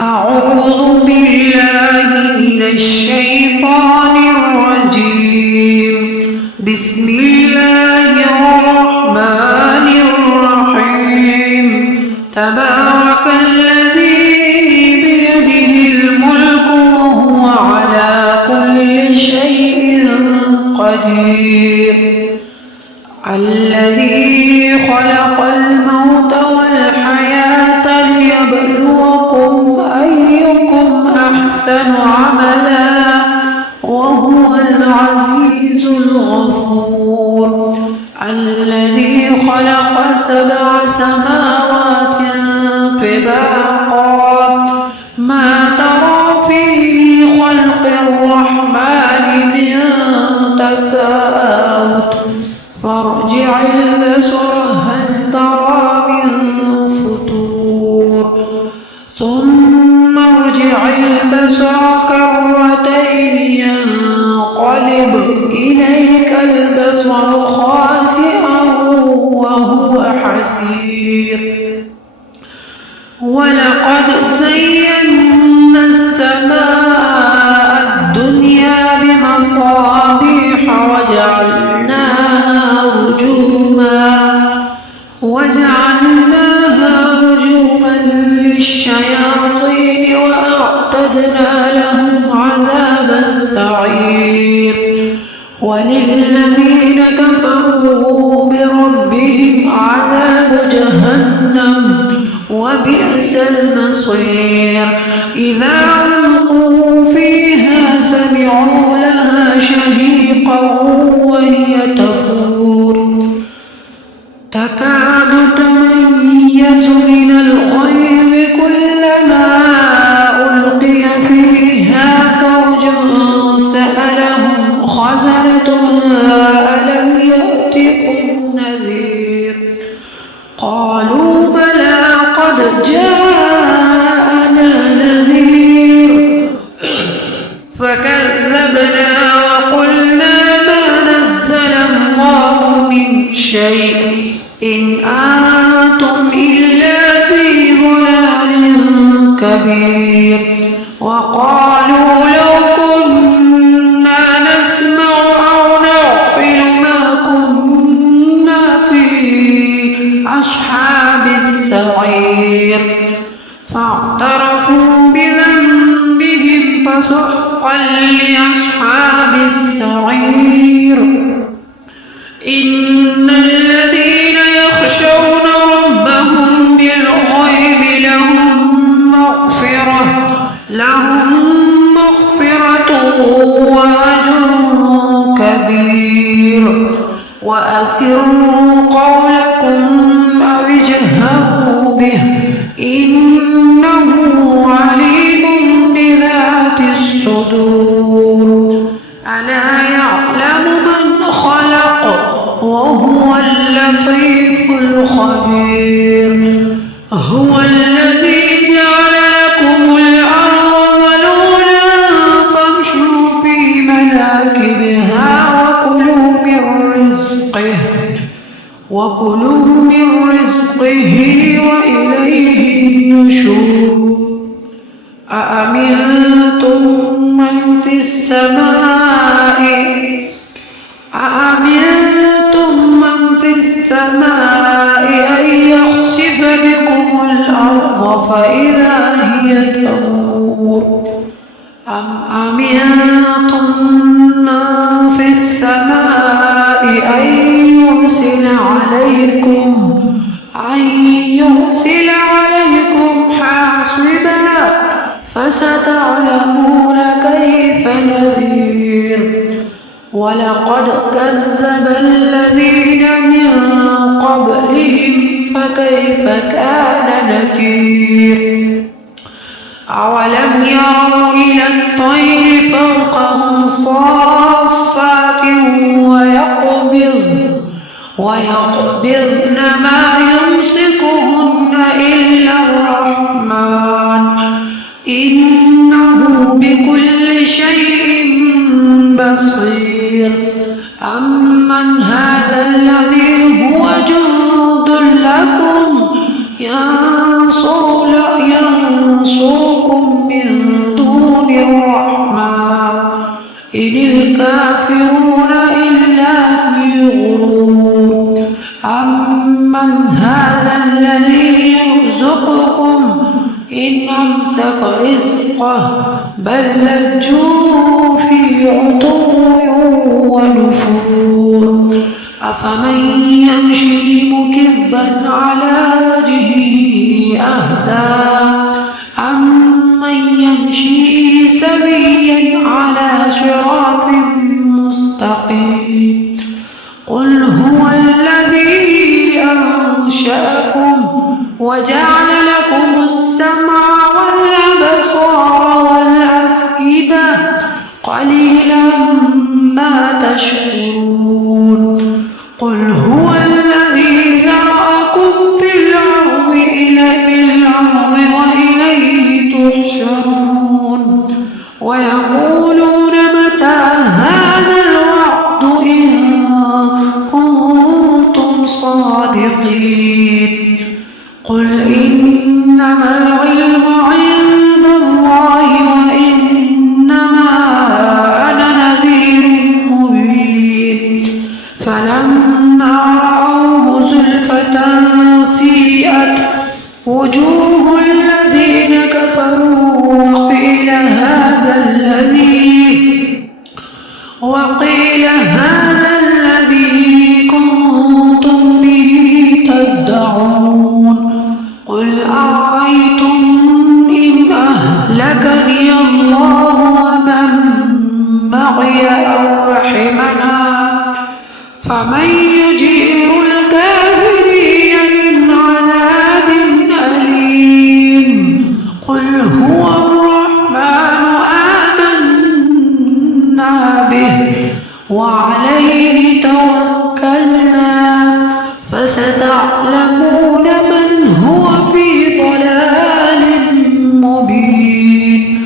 أعوذ بالله من الشيطان الرجيم. بسم الله الرحمن الرحيم. تبارك الذي بيده الملك وهو على كل شيء قدير. الذي خلق الموت والحياة ليبلوكم أيكم أحسن عملا وهو العزيز الغفور. الذي خلق 7 سماوات طباقا ما ترى في خلق الرحمن من تفاوت فارجع البصر هل ترى من فطور ثم ارجع البصر كرتين ينقلب إليك البصر خاسئا وهو حسير. ولقد زينا السماء الدنيا بمصابيح وجعلناها رجوما للشياطين وأعتدنا لهم عذاب السعير. وللذين كفروا بربهم عذاب جهنم وبئس المصير. إذا ألقوا فيها سمعوا لها شهيقا وهي تفور تكاد تميز من الغيظ كلما ألقي فيها فوج سألهم خزنتها ألم يأتكم نذير قالوا بلى قد جاءنا نذير فكذبنا وقلنا ما نزل الله من شيء إن أنتم إلا في ضلال كبير. وقالوا لو كنا نسمع أو نعقل ما كنا في أصحاب السعير فاعترفوا بذنبهم فسحقا لأصحاب السعير. إن الذين يخشون ربهم بالغيب لهم مغفرة وأجر كبير. وأسروا قولكم أو اجهروا به إنه عليم بذات الصدور. ألا يعلم من خلق وهو اللطيف الخبير. هو الذي جعل لكم الأرض ذلولا فامشوا في مناكبها وكلوا من رزقه وإليه النشور. أأمنتم من في السماء أن يخسف بكم الأرض فإذا هي تمور أم أمنتم من في السماء أن يرسل عليكم حاصبا فستعلمون كيف نذير. ولقد كذب الذين من قبلهم فكيف كان نكير. أولم يروا إلى الطير فوقهم صافات ويقبضن ما يمسكهن إلا الرحمن إنه بكل شيء بصير. أمن هذا الذي هو جند لكم ينصركم الكافرون إلا في غرور أمن هذا الذي يرزقكم إن أمسك رزقه بل لجوا في عتو ونفور أفمن يمشي مكبا على وجهه أهدى أمن يمشي سويا على صراط مستقيم قل هو الذي أنشأكم وجعل لكم السمع والأبصار والأفئدة قليلا ما تشكرون قل هو الذي ذرأكم في الأرض وإليه تحشرون ويقولون متى هذا الوعد إن كنتم صادقين قل إنما العلم عند الله وإنما أنا نذير مبين فلما رأوه زلفة سيئت وجوه الذين كفروا وقيل هذا الذي كنتم به تدعون قل أرأيتم إن أهلكني الله ومن معي أو رحمنا فمن يجير الكافرين من عذاب أليم قل هو الرحمن آمنا به وعليه توكلنا فستعلمون من هو في ضلال مبين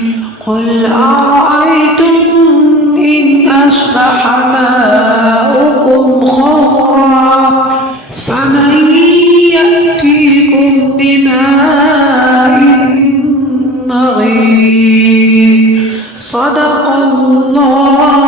قل أرأيتم إن أصبح ماؤكم غورا فمن يأتيكم بماء مغين صدق الله